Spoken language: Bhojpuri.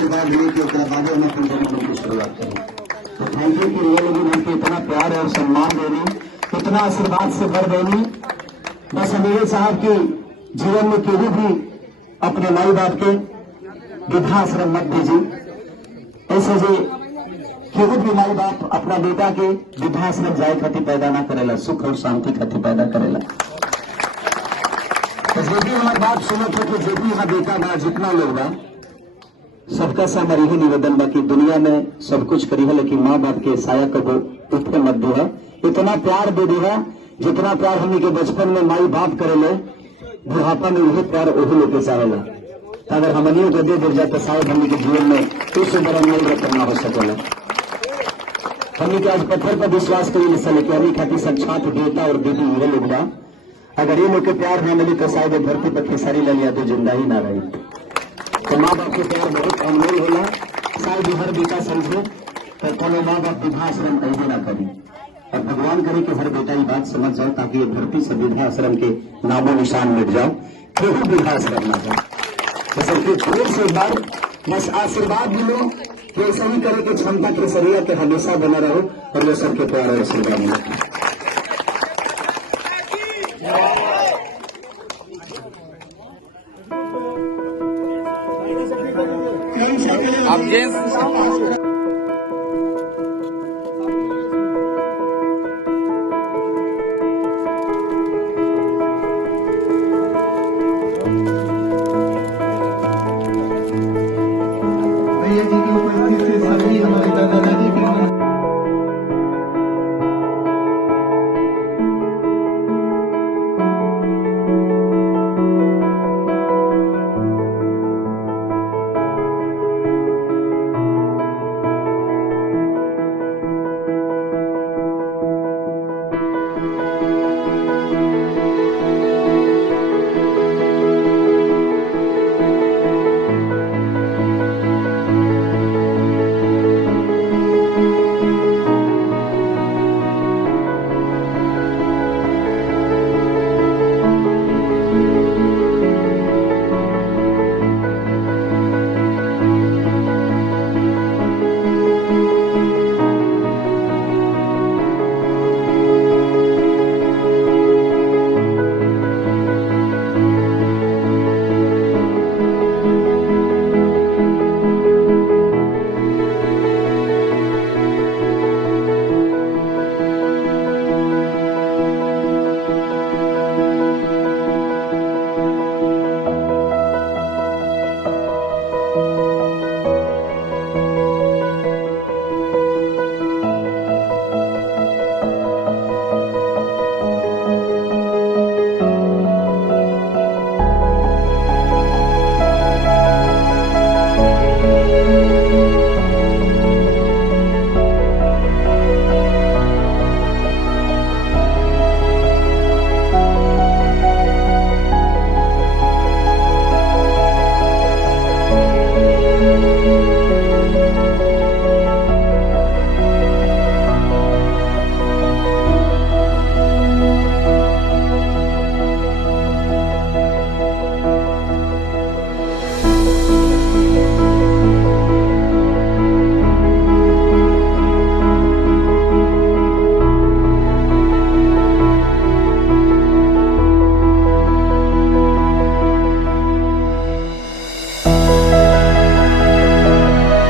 आशीर्वाद लिए कि बाबू हम अपने जन्मदिन की शुरुआत करें। तो थैंक यू कि ये लोग हमको इतना प्यार और सम्मान देनी, इतना आशीर्वाद से बढ़ देनी। बस अमीर साहब की जीवन में केहू भी अपने माई बाप के वृद्धाश्रम मत दीजिए। ऐसे जे केहू भी माई बाप अपना बेटा के वृद्धाश्रम जाए खातिर पैदा ना करेला, सुख और शांति खातिर पैदा करेला। तो जो भी हमारी बात सुनत हो कि जो भी हमारा बेटा बा, जितना लोग बा, सबका से हमारी ही निवेदन बा कि दुनिया में सब कुछ करी है, लेकिन माँ बाप के साया कबो उठे मत दिया। इतना प्यार दे दिया जितना प्यार हमने के बचपन में माई बाप करेले, बुढ़ापा में वही प्यार वही लेके चाहेला। अगर हमनियों को दे दे जाए तो शायद हमने के जीवन में इससे बड़ा नहीं करना हो सकेला। हमने के आज पत्थर पर विश्वास करी मिसल कि हमें खातिर साक्षात बेटा और दीदी ये लोग बा। अगर ये लोग के प्यार न मिली तो शायद धरती पर खेसारी लाल यादव जिंदा ही ना रही। तो माँ बाप के प्यार बहुत अनमोल होला। शायद हर बेटा समझे तो कोनो माँ बाप वृद्धाश्रम ऐसे ना करी, और भगवान करे कि हर बेटा ये बात समझ जाए ताकि ये धरती से वृद्धाश्रम के नामो निशान मिट जाओ, केहू वृद्धाश्रम ना जाए। तो सबके जोर से एक बार बस आशीर्वाद मिलो कि ऐसा ही करे कि क्षमता के शरीर के हमेशा बना रहो और वो सबके प्यार और आशीर्वाद मिले। आप जेंट्स भैया जी की उपस्थिति से